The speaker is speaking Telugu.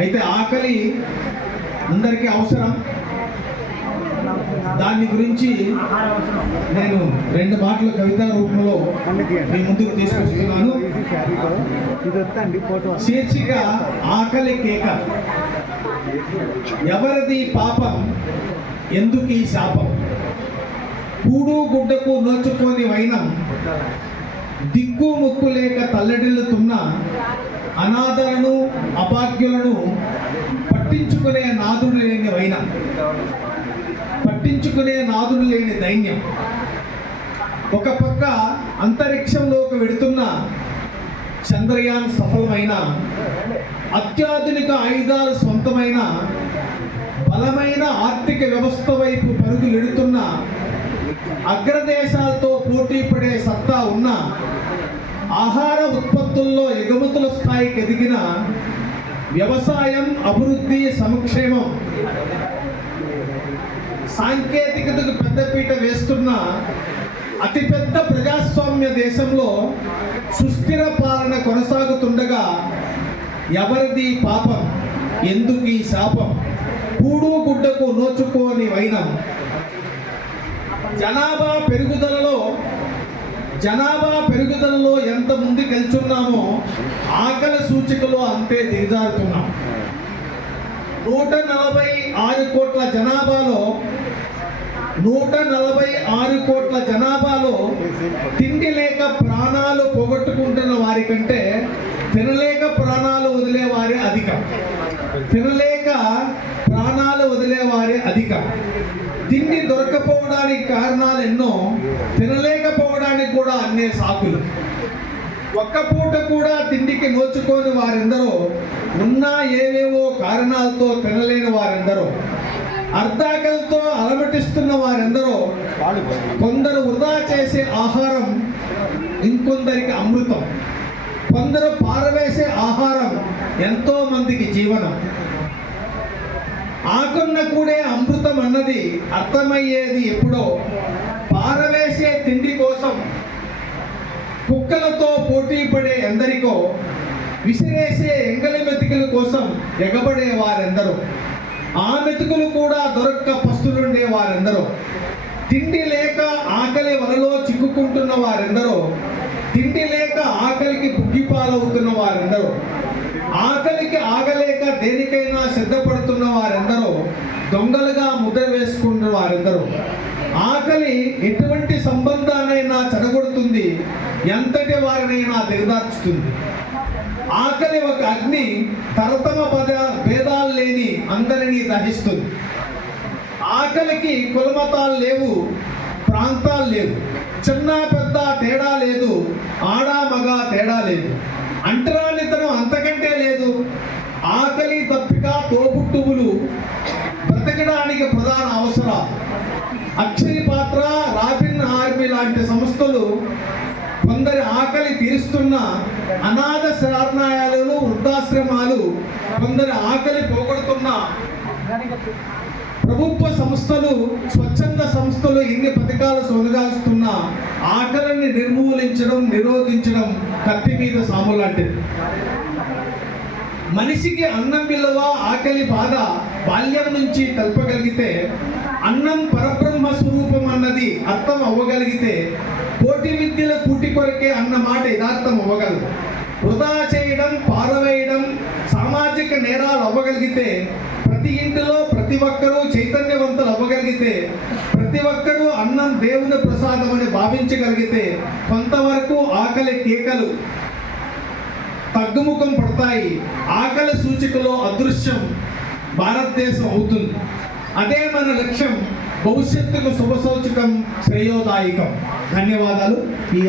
అయితే ఆకలి అందరికీ అవసరం. దాని గురించి నేను 2 మాటలు కవితా రూపంలో మీ ముందుకు తీసుకొస్తున్నాను. శీర్షిక ఆకలి కేక. ఎవరిది పాపం, ఎందుకు ఈ శాపం? కూడు గుడ్డకు నోచుకోని వైనం, దిక్కు ముక్కు లేక తల్లడిల్లుతున్న అనాథలను అభాగ్యులను పట్టించుకునే నాదుడు లేని వైనం, పట్టించుకునే నాదుడు లేని దైన్యం. ఒక పక్క అంతరిక్షంలోకి వెడుతున్న చంద్రయాన్ సఫలమైన, అత్యాధునిక ఆయుధాలు సొంతమైన, బలమైన ఆర్థిక వ్యవస్థ వైపు పరుగులెడుతున్న, అగ్రదేశాలతో పోటీ పడే సత్తా ఉన్న, ఆహార ఉత్పత్తుల్లో ఎగుమతుల స్థాయికి ఎదిగిన, వ్యవసాయం అభివృద్ధి సంక్షేమం సాంకేతికతకు పెద్దపీట వేస్తున్న అతిపెద్ద ప్రజాస్వామ్య దేశంలో సుస్థిర పాలన కొనసాగుతుండగా ఎవరిది పాపం, ఎందుకు ఈ శాపం? కూడు గుడ్డకు నోచుకోని వైనం. జనాభా పెరుగుదలలో ఎంత ముందుకెళ్తున్నామో ఆకలి సూచికలో అంతే దిగజారుతున్నాం. 146 కోట్ల జనాభాలో తిండి లేక ప్రాణాలు పోగొట్టుకుంటున్న వారి కంటే తినలేక ప్రాణాలు వదిలేవారే అధికం. తిండి దొరకపోవడానికి కారణాలు ఎన్నో, తినలేకపోవడానికి కూడా అన్నే సాకులు. ఒక్క పూట కూడా తిండికి నోచుకోని వారెందరో, ఉన్నా ఏవేవో కారణాలతో తినలేని వారెందరో, అర్ధాకలతో అలమటిస్తున్న వారెందరో. కొందరు వృధా చేసే ఆహారం ఇంకొందరికి అమృతం, కొందరు పారవేసే ఆహారం ఎంతో మందికి జీవనం. ఆకున్న కూడే అమృతం అన్నది అర్థమయ్యేది ఎప్పుడో, పారవేసే తిండి కోసం కుక్కలతో పోటీ పడే ఎందరికో, విసిరేసే ఎంగలి మెతుకుల కోసం ఎగబడే వారెందరో, ఆ మెతుకులు కూడా దొరక్క పస్తులుండే వారెందరో, తిండి లేక ఆకలి వలలో చిక్కుకుంటున్న వారెందరో, తిండి లేక ఆకలికి బుగ్గిపాలవుతున్న వారెందరో, ఆకలికి ఆగలేక దేనికైనా సిద్ధపడుతున్న వారెందరో, దొంగలుగా ముద్ర వేసుకుంటున్న వారెందరో. ఆకలి ఎటువంటి సంబంధానైనా చెడగొడుతుంది, ఎంతటి వారినైనా దిగదార్చుతుంది. ఆకలి ఒక అగ్ని, తరతమ భేదాలు లేని అందరినీ దహిస్తుంది. ఆకలికి కులమతాలు లేవు, ప్రాంతాలు లేవు, చిన్న పెద్ద తేడా లేదు, ఆడా మగ తేడా లేదు, అంటరానితనం అంతకంటే లేదు. ఆకలి తప్పిక తోబుట్టువులు బ్రతకడానికి ప్రధాన అవసరాలు. అక్షయ పాత్ర, రాబిన్ ఆర్మీ లాంటి సంస్థలు కొందరి ఆకలి తీరుస్తున్న, అనాథ శరణాలయాలు, వృద్ధాశ్రమాలు కొందరి ఆకలి పోగొడుతున్న, ప్రభుత్వ సంస్థలు, స్వచ్ఛంద సంస్థలు ఇన్ని పథకాలు సొనగాల్స్తున్న ఆకలిని నిర్మూలించడం, నిరోధించడం కత్తి మీద సాము లాంటిది. మనిషికి అన్నం విలువ, ఆకలి బాధ బాల్యం నుంచి తెలపగలిగితే, అన్నం పరబ్రహ్మ స్వరూపం అన్నది అర్థం అవ్వగలిగితే, పోటీ విద్యల పుట్టి కొరకే అన్న మాట యథార్థం అవ్వగలదు. వృధా చేయడం, పారవేయడం సామాజిక నేరాలు అవ్వగలిగితే, ప్రతి ఇంటిలో ప్రతి ఒక్కరూ చైతన్యవంతులు అవ్వగలిగితే, ప్రతి ఒక్కరూ అన్నం దేవుని ప్రసాదం అని భావించగలిగితే, కొంతవరకు ఆకలి కేకలు తగ్గుముఖం పడతాయి. ఆకలి సూచికలో అదృశ్యం భారతదేశం అవుతుంది. అదే మన లక్ష్యం. భవిష్యత్తుకు శుభసూచకం, శ్రేయోదాయకం. ధన్యవాదాలు. ఈ